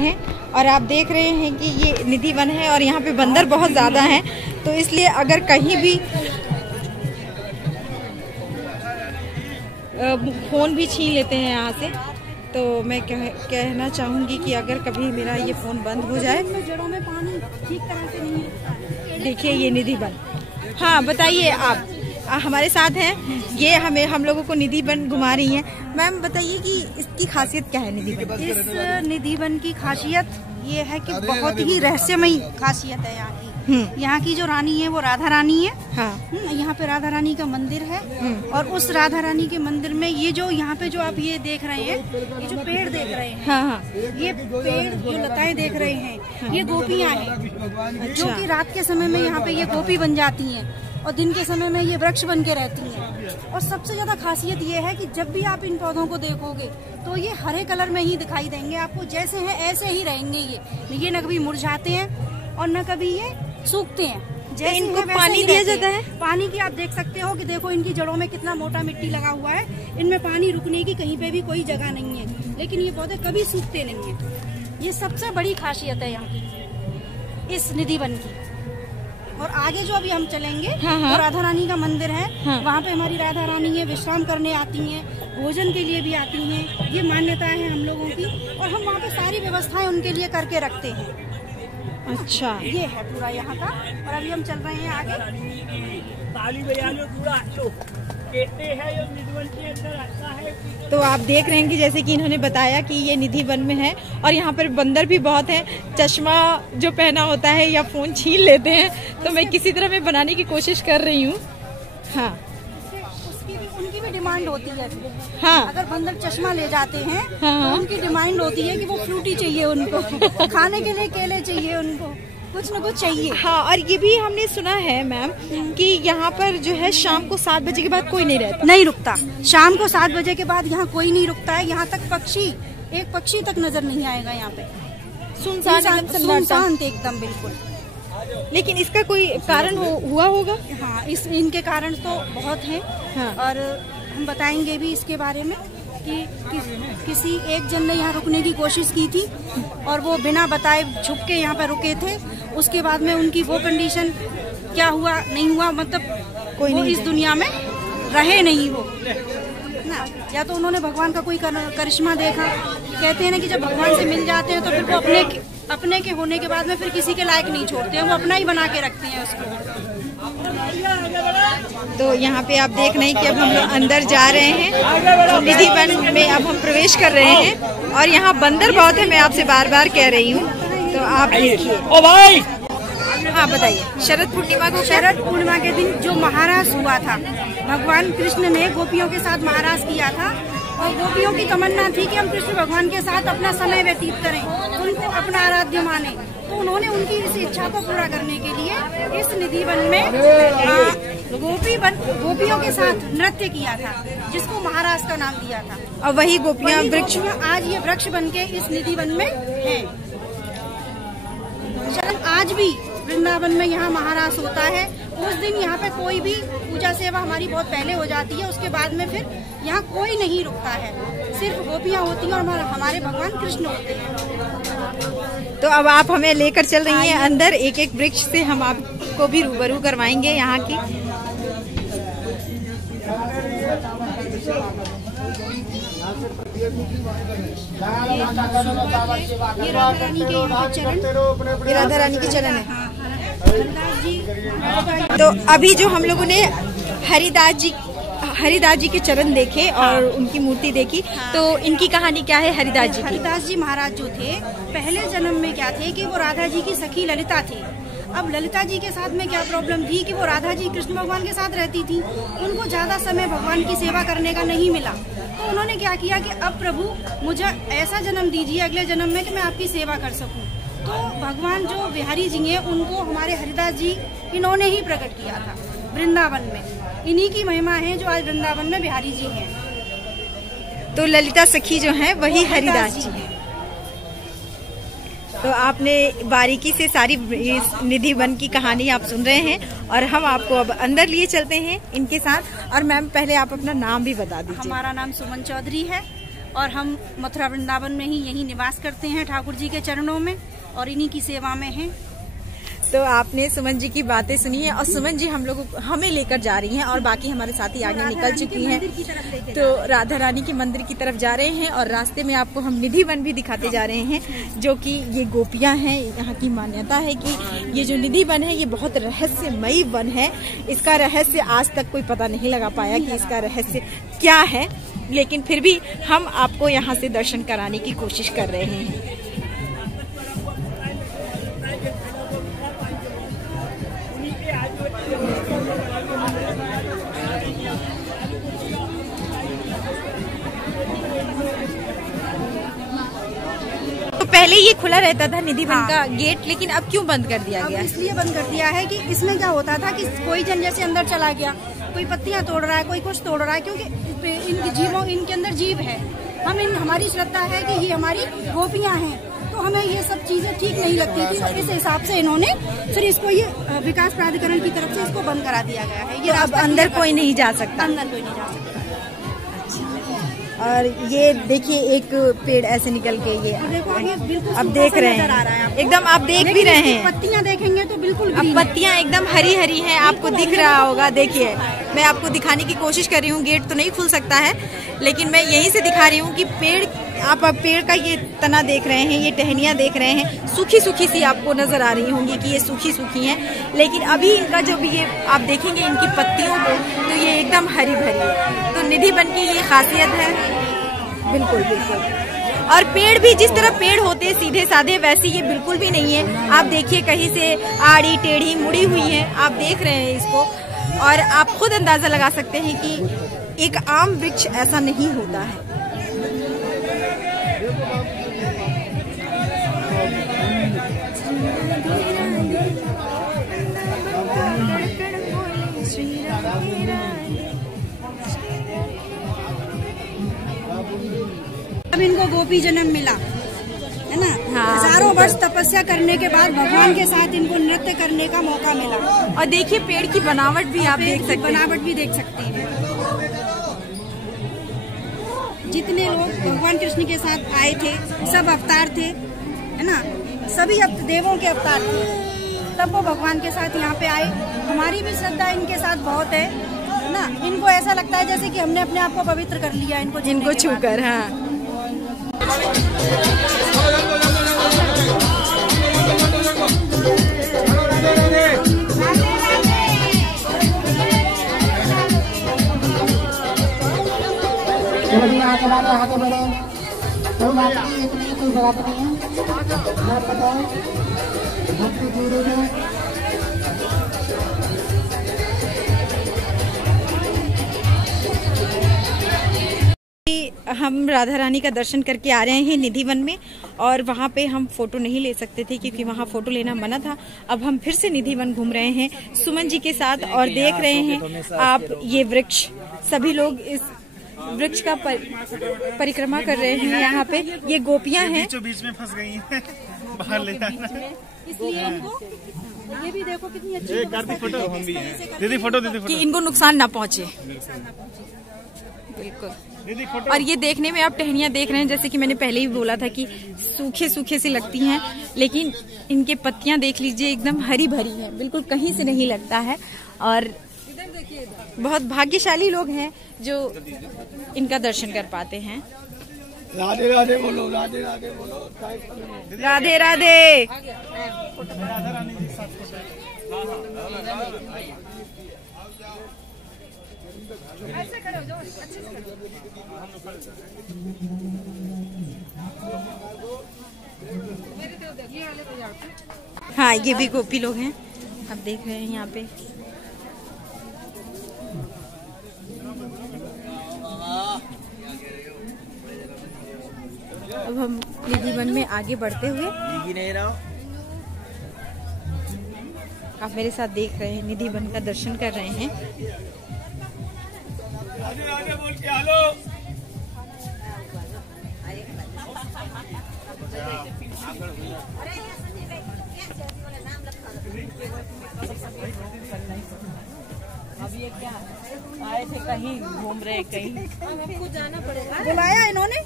हैं और आप देख रहे हैं कि ये निधि वन है और यहाँ पे बंदर बहुत ज़्यादा हैं, तो इसलिए अगर कहीं भी फ़ोन भी छीन लेते हैं यहाँ से, तो मैं कहना चाहूँगी कि अगर कभी मेरा ये फ़ोन बंद हो जाए। जड़ों में पानी ठीक तरह से नहीं रुकता। देखिए ये निधि वन। हाँ बताइए, आप हमारे साथ हैं, ये हम लोगों को निधि वन घुमा रही हैं। मैम बताइए कि इसकी खासियत क्या है निधि वन? इस निधि वन की खासियत ये है कि बहुत ही रहस्यमयी खासियत है यहाँ की। यहाँ की जो रानी है वो राधा रानी है। हाँ। यहाँ पे राधा रानी का मंदिर है और उस राधा रानी के मंदिर में ये जो यहाँ पे जो आप ये देख रहे हैं, ये जो पेड़ देख रहे हैं, हाँ हाँ, ये पेड़ जो लताएं देख रहे हैं, ये गोपियाँ हैं जो कि रात के समय में यहाँ पे ये गोपी बन जाती हैं और दिन के समय में ये वृक्ष बन के रहती हैं। और सबसे ज्यादा खासियत ये है कि जब भी आप इन पौधों को देखोगे तो ये हरे कलर में ही दिखाई देंगे आपको, जैसे हैं ऐसे ही रहेंगे। ये न कभी मुरझाते हैं और न कभी ये सूखते हैं। जैसे इनको पानी दिया जाता है। पानी की आप देख सकते हो कि देखो इनकी जड़ों में कितना मोटा मिट्टी लगा हुआ है। इनमें पानी रुकने की कहीं पे भी कोई जगह नहीं है, लेकिन ये पौधे कभी सूखते नहीं है। ये सबसे बड़ी खासियत है यहाँ की, इस निधि वन की। और आगे जो अभी हम चलेंगे, हाँ। तो राधा रानी का मंदिर है। हाँ। वहाँ पे हमारी राधा रानी है, विश्राम करने आती हैं, भोजन के लिए भी आती हैं। ये मान्यता है हम लोगों की और हम वहाँ पे सारी व्यवस्थाएं उनके लिए करके रखते हैं। अच्छा, ये है पूरा यहाँ का। और अभी हम चल रहे हैं आगे। तो आप देख रहे हैं कि जैसे कि इन्होंने बताया कि ये निधि वन में है और यहाँ पर बंदर भी बहुत हैं। चश्मा जो पहना होता है या फोन छीन लेते हैं, तो मैं किसी तरह में बनाने की कोशिश कर रही हूँ। हाँ, उनकी भी डिमांड होती है। हाँ, अगर बंदर चश्मा ले जाते हैं, हाँ, तो उनकी डिमांड होती है कि वो फ्रूटी चाहिए उनको, खाने के लिए केले चाहिए उनको, कुछ न कुछ चाहिए। हाँ। और ये भी हमने सुना है मैम कि यहाँ पर जो है शाम को 7 बजे के बाद कोई नहीं रहता, नहीं रुकता। शाम को 7 बजे के बाद यहाँ कोई नहीं रुकता है। यहाँ तक एक पक्षी तक नजर नहीं आएगा। यहाँ पे सुनसान एकदम बिल्कुल। लेकिन इसका कोई कारण हुआ होगा? हाँ, इनके कारण तो बहुत हैं। हाँ। और हम बताएंगे भी इसके बारे में कि किसी एक जन ने यहाँ रुकने की कोशिश की थी और वो बिना बताए छुप के यहाँ पर रुके थे। उसके बाद में उनकी वो कंडीशन क्या हुआ नहीं हुआ, मतलब कोई नहीं, इस दुनिया में रहे नहीं वो ना। या तो उन्होंने भगवान का कोई करिश्मा देखा। कहते हैं ना कि जब भगवान से मिल जाते हैं तो फिर वो अपने के होने के बाद में फिर किसी के लायक नहीं छोड़ते हैं, वो अपना ही बना के रखते हैं उसको। तो यहाँ पे आप देख रहे हैं कि अब हम लोग अंदर जा रहे हैं, तो निधि वन में अब हम प्रवेश कर रहे हैं और यहाँ बंदर बहुत है, मैं आपसे बार बार कह रही हूँ। तो आप देखिए। ओ भाई, हाँ बताइए। शरद पूर्णिमा के दिन जो महारास हुआ था, भगवान कृष्ण ने गोपियों के साथ महारास किया था और गोपियों की तमन्ना थी कि हम कृष्ण भगवान के साथ अपना समय व्यतीत करें, उनको अपना आराध्य माने। तो उन्होंने उनकी इस इच्छा को पूरा करने के लिए इस निधि वन में गोपियों के साथ नृत्य किया था, जिसको महाराज का नाम दिया था। और वही गोपियाँ वृक्ष आज ये वृक्ष बन के इस निधि वन में है। आज भी वृंदावन में यहाँ महारास होता है। उस दिन यहाँ पे कोई भी पूजा सेवा हमारी बहुत पहले हो जाती है, उसके बाद में फिर यहाँ कोई नहीं रुकता है, सिर्फ गोपियाँ होती हैं और हमारे भगवान कृष्ण होते हैं। तो अब आप हमें लेकर चल रही हैं अंदर, एक एक वृक्ष से हम आपको भी रूबरू करवाएंगे यहाँ की। ये राधा रानी के चरण है। तो अभी जो हम लोगों ने हरिदास जी के चरण देखे और उनकी मूर्ति देखी, तो इनकी कहानी क्या है हरिदास जी की? हरिदास जी महाराज जो थे, पहले जन्म में क्या थे कि वो राधा जी की सखी ललिता थे। अब ललिता जी के साथ में क्या प्रॉब्लम थी कि वो राधा जी कृष्ण भगवान के साथ रहती थी, उनको ज्यादा समय भगवान की सेवा करने का नहीं मिला। तो उन्होंने क्या किया कि अब प्रभु मुझे ऐसा जन्म दीजिए अगले जन्म में कि मैं आपकी सेवा कर सकूं। तो भगवान जो बिहारी जी हैं, उनको हमारे हरिदास जी इन्होंने ही प्रकट किया था वृंदावन में। इन्हीं की महिमा है जो आज वृंदावन में बिहारी जी हैं। तो ललिता सखी जो हैं वही हरिदास जी हैं। तो आपने बारीकी से सारी निधि वन की कहानी आप सुन रहे हैं और हम आपको अब अंदर लिए चलते हैं इनके साथ। और मैम पहले आप अपना नाम भी बता दीजिए। हमारा नाम सुमन चौधरी है और हम मथुरा वृंदावन में ही यही निवास करते हैं ठाकुर जी के चरणों में और इन्हीं की सेवा में हैं। तो आपने सुमन जी की बातें सुनी है और सुमन जी हम लोग हमें लेकर जा रही हैं और बाकी हमारे साथी आगे निकल चुकी हैं। तो राधा रानी के मंदिर की तरफ जा रहे हैं और रास्ते में आपको हम निधि वन भी दिखाते जा रहे हैं, जो कि ये गोपियां हैं। यहाँ की मान्यता है कि ये जो निधि वन है ये बहुत रहस्यमयी वन है। इसका रहस्य आज तक कोई पता नहीं लगा पाया कि इसका रहस्य क्या है, लेकिन फिर भी हम आपको यहाँ से दर्शन कराने की कोशिश कर रहे हैं। तो पहले ये खुला रहता था निधि वन का गेट, लेकिन अब क्यों बंद कर दिया गया? इसलिए बंद कर दिया है कि इसमें क्या होता था कि कोई जन जैसे अंदर चला गया, कोई पत्तियां तोड़ रहा है, कोई कुछ तोड़ रहा है, क्योंकि इनके अंदर जीव है। हमारी श्रद्धा है कि ये हमारी गोपियां हैं, तो हमें ये सब चीजें ठीक नहीं लगती थी। और इस हिसाब से इन्होंने फिर इसको ये विकास प्राधिकरण की तरफ से इसको बंद करा दिया गया है। ये अब अंदर कोई नहीं जा सकता। अंदर कोई नहीं जा सकता। और ये देखिए एक पेड़ ऐसे निकल के ये देखो बिल्कुल अब देख रहे हैं, एकदम आप देख भी रहे हैं। पत्तियां देखेंगे तो बिल्कुल अब पत्तियां एकदम हरी हरी हैं, आपको दिख रहा होगा। देखिए मैं आपको दिखाने की कोशिश कर रही हूँ, गेट तो नहीं खुल सकता है, लेकिन मैं यहीं से दिखा रही हूँ कि पेड़, आप पेड़ का ये तना देख रहे हैं, ये टहनियाँ देख रहे हैं, सूखी सूखी सी आपको नजर आ रही होंगी कि ये सूखी सूखी हैं, लेकिन अभी इनका जो भी ये आप देखेंगे इनकी पत्तियों को, तो ये एकदम हरी भरी है। तो निधि वन की ये खासियत है। बिल्कुल बिल्कुल। और पेड़ भी जिस तरह पेड़ होते हैं सीधे साधे, वैसे ये बिल्कुल भी नहीं है। आप देखिए कहीं से आड़ी टेढ़ी मुड़ी हुई है, आप देख रहे हैं इसको, और आप खुद अंदाजा लगा सकते हैं कि एक आम वृक्ष ऐसा नहीं होता है। अब इनको गोपी जन्म मिला है ना, हजारों वर्ष तपस्या करने के बाद भगवान के साथ इनको नृत्य करने का मौका मिला। और देखिए पेड़ की बनावट भी आप देख सकते हैं, बनावट भी देख सकते हैं। जितने लोग भगवान कृष्ण के साथ आए थे सब अवतार थे, है ना, सभी देवों के अवतार थे, तब वो भगवान के साथ यहाँ पे आए। हमारी भी श्रद्धा इनके साथ बहुत है ना। इनको ऐसा लगता है जैसे कि हमने अपने आप को पवित्र कर लिया इनको छूकर। हाँ आगे बढ़े, कोई बात नहीं, इतनी कोई बात नहीं है, बात बताओ, भक्ति दूर है। हम राधा रानी का दर्शन करके आ रहे हैं निधि वन में, और वहाँ पे हम फोटो नहीं ले सकते थे क्योंकि वहाँ फोटो लेना मना था। अब हम फिर से निधि वन घूम रहे हैं सुमन जी के साथ, और देख रहे हैं आप ये वृक्ष, सभी लोग इस वृक्ष का परिक्रमा कर रहे हैं। यहाँ पे ये गोपियाँ हैं, बीच में फंस गई हैं, बाहर ले जाना, इसलिए इनको ये भी देखो कितनी अच्छी फोटो, दीदी फोटो कि इनको नुकसान ना पहुँचे। बिल्कुल। और ये देखने में आप टहनियाँ देख रहे हैं, जैसे कि मैंने पहले ही बोला था कि सूखे सूखे सी लगती हैं, लेकिन इनके पत्तियां देख लीजिए एकदम हरी भरी हैं, बिल्कुल कहीं से नहीं लगता है। और बहुत भाग्यशाली लोग हैं जो इनका दर्शन कर पाते हैं। राधे राधे बोलो, राधे राधे बोलो, राधे राधे। ऐसे करो जो अच्छे से करो। हाँ ये भी गोपी लोग हैं, आप देख रहे हैं यहाँ पे। अब हम निधि वन में आगे बढ़ते हुए, आप मेरे साथ देख रहे हैं निधि वन का दर्शन कर रहे हैं। आगे बोल के हेलो। अब ये क्या आए थे कहीं घूम रहे कहीं, हमको जाना पड़ेगा। बुलाया इन्होंने,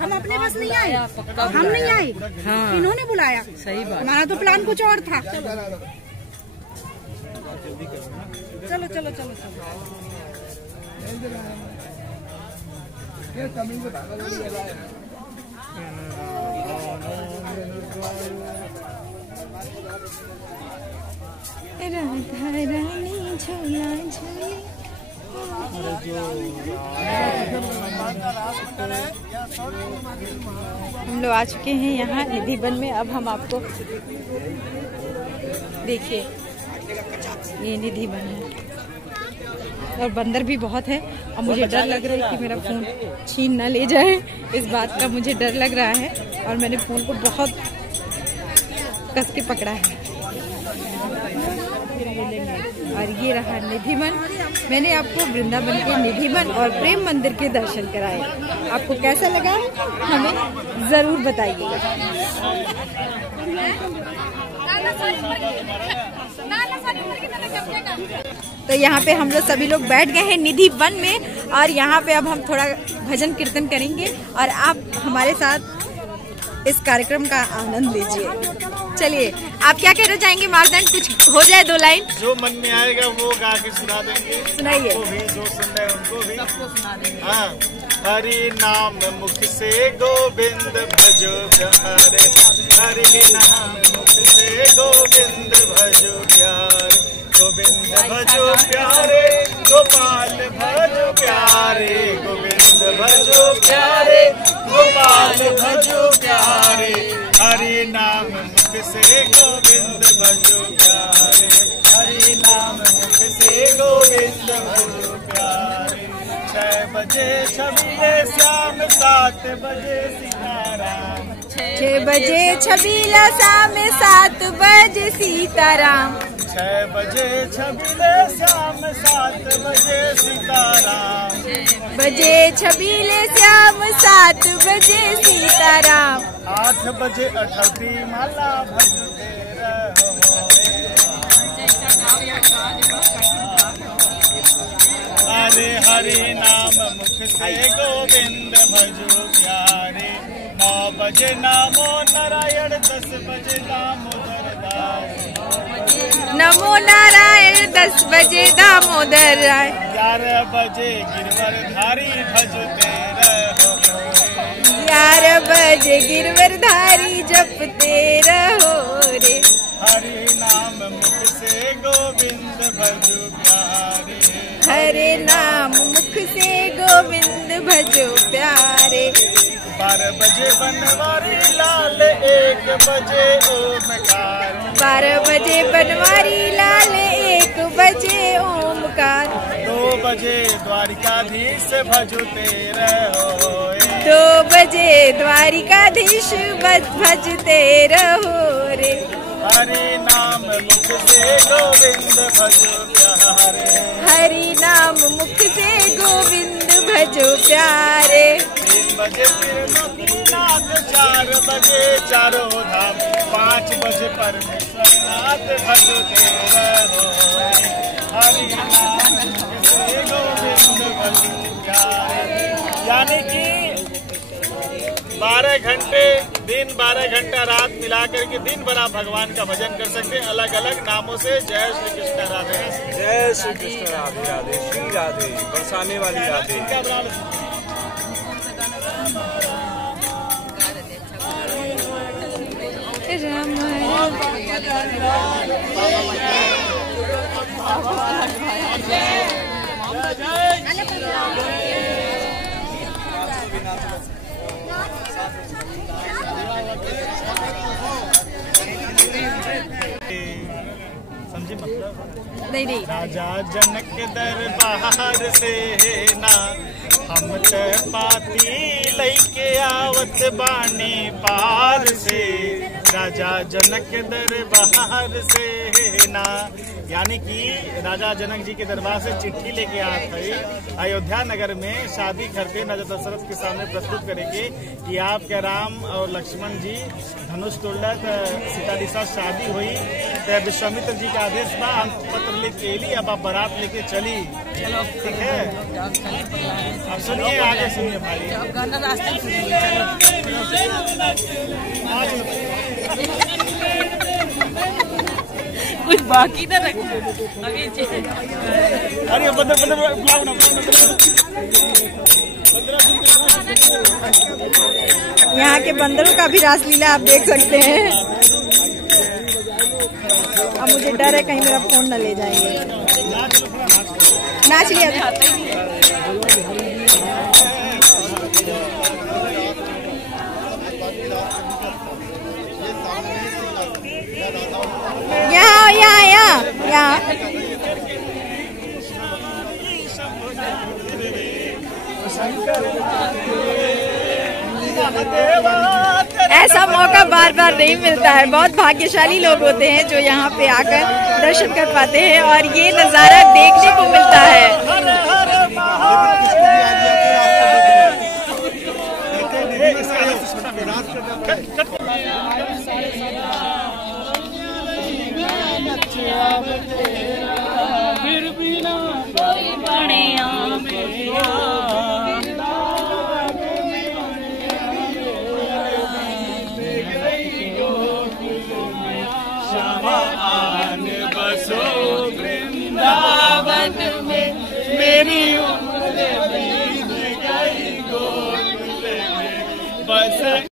हम अपने बस नहीं आए, हम नहीं आए, हाँ इन्होंने बुलाया। सही बात। हमारा तो प्लान कुछ और था। चलो चलो चलो चलो। राधा रानी झूला झूले। हम लोग आ चुके हैं यहाँ निधि वन में। अब हम आपको देखिए, ये निधि वन है और बंदर भी बहुत है और मुझे डर लग रहा है कि मेरा फोन छीन ना ले जाए। इस बात का मुझे डर लग रहा है और मैंने फोन को बहुत कस के पकड़ा है। और ये रहा निधि वन। मैंने आपको वृंदावन के निधि वन और प्रेम मंदिर के दर्शन कराए। आपको कैसा लगा हमें जरूर बताइएगा। तो यहाँ पे हम लोग सभी लोग बैठ गए हैं निधि वन में और यहाँ पे अब हम थोड़ा भजन कीर्तन करेंगे और आप हमारे साथ इस कार्यक्रम का आनंद लीजिए। चलिए, आप क्या कहना चाहेंगे मार्तंड? कुछ हो जाए, 2 लाइन जो मन में आएगा वो गा के सुना देंगे। सुनाइए। उनको भी, जो सुन रहे हैं उनको भी सुना देंगे। हाँ, हरि नाम मुख से गोविंद भजो प्यारे, हरि नाम मुख से गोविंद भजो प्यारे, गोविंद भजो प्यारे, गोपाल भजो प्यारे, गोविंद भजो प्यारे, गोपाल भजो प्यारे, हरि नाम मुख से गोविंद भजो प्यारे, हरि नाम मुख से गोविंद भजो प्यारे। 6 बजे छबीले श्याम, 7 बजे सीताराम, 6 बजे छबीला शाम, 7 बजे सीताराम, 6 बजे छबीले श्याम, 7 बजे सीताराम, बजे छबीले श्याम, 7 बजे सीताराम, 8 बजे अठौती माला भजते रहो रे। हरे हरे नाम मुख से गोविंद भजो प्यारे। 9 बजे नामो नारायण, 10 बजे दामोदर दास, नमो नारायण, 10 बजे दामोदर राय, 11 बजे गिरवरधारी भजते रहो रे। 11 बजे गिरवरधारी जपते रहो रे। हरि नाम मुख से गोविंद भजो प्यारे, हरे नाम मुख से गोविंद भजो प्यारे। 12 बजे बनवारी लाल, 1 बजे ओमकार, 12 बजे बनवारी लाल, 1 बजे ओमकार, 2 बजे द्वारिकाधीश भजते रहो, 2 बजे द्वारिकाधीश भजते रहो रे। हरि नाम मुख से गोविंद भजो प्यारे, हरि नाम मुख से गोविंद भजो प्यारे। 3 बजे नाथ, 4 बजे चारों धाम, 5 बजे परमेश्वर नाथ भजते रहो, हरि नाम मुख से गोविंद भजो प्यारे। यानी कि 12 घंटे दिन, 12 घंटा रात मिला करके दिन भर आप भगवान का भजन कर सकते हैं अलग अलग नामों से। जय श्री कृष्ण राधे, जय श्री कृष्ण राधे राधे, श्री राधे बरसाने वाली राधे। समझे मतलब? नहीं। राजा जनक दरबार से ना हम त पाती लैके आवत बानी पार से। राजा जनक दरबार से ना, यानी कि राजा जनक जी के दरबार से चिट्ठी लेके आ गई अयोध्या नगर में शादी करके राजा दशरथ के सामने प्रस्तुत करेंगे कि आपके राम और लक्ष्मण जी धनुष तोड़लक, सीता जी साथ शादी हुई, तो विश्वामित्र जी का आदेश बा, हम पत्र लिख के ली, अब आप बारात लेके चली। ठीक है, अब सुनिए, आगे सुनिए भाई। कुछ बाकी ना रखना अभी। अरे यहाँ के बंदरों का भी रासलीला आप देख सकते हैं। अब मुझे डर है कहीं मेरा फोन न ले जाएंगे। नाच लिया था। यहाँ ऐसा मौका बार बार नहीं मिलता है। बहुत भाग्यशाली लोग होते हैं जो यहाँ पे आकर दर्शन कर पाते हैं और ये नज़ारा देखने को मिलता है। फिर भी ना कोई बढ़िया बसो वृंदावन में, मेरी उम्र बीत गई गोकुल में, बस